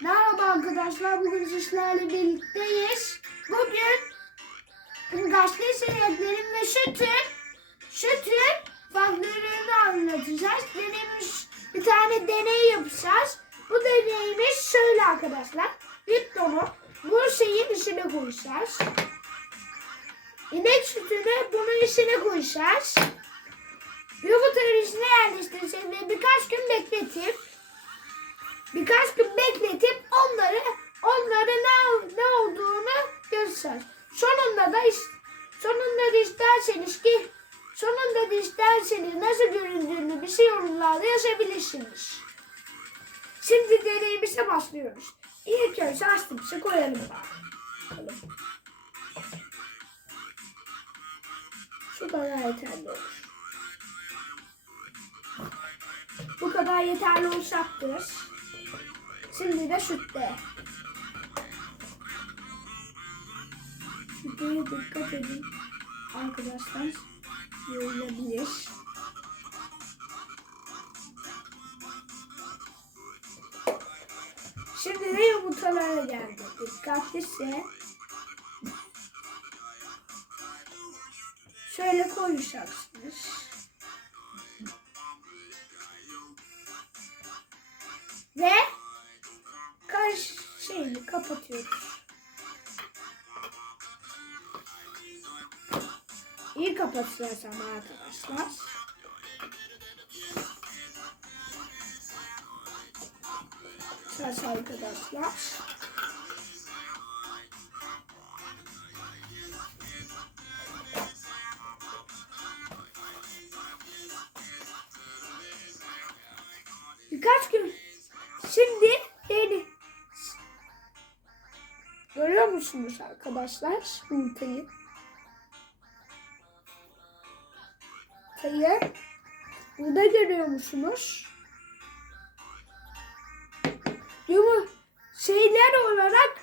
Merhaba arkadaşlar, bugün sizlerle birlikteyiz. Bugün gazete senetlerin ve sütün, sütün farklarını anlatacağız. Deneyimiz, bir tane deney yapacağız. Bu deneyimiz şöyle arkadaşlar. Lipton'u bu şeyin içine koyacağız. İnek sütünü bunun içine koyacağız. Yumurtanın içine yerleştireceğiz ve birkaç gün bekletip birkaç gün da iş, sonunda da isterseniz ki sonunda da isterseniz nasıl göründüğünü bir şey yorumlarda yazabilirsiniz. Şimdi deneyimize başlıyoruz. İlk önce açtığımızı koyalım bakalım. Şu kadar yeterli olur. Bu kadar yeterli olacaktır. Şimdi de sütte. Sütteye dikkat edin. Arkadaşlar yorulabilir. Şimdi de yumurtalara geldi. Dikkatlice şöyle koyacaksınız. Ve karış şeyini kapatıyoruz. İyi kapatacağız ama arkadaşlar. Şaş arkadaşlar. Birkaç gün Şimdi yeni. Görüyor musunuz arkadaşlar yumurtayı? Yumurtayı. Burada görüyor musunuz? Yumur şeyler olarak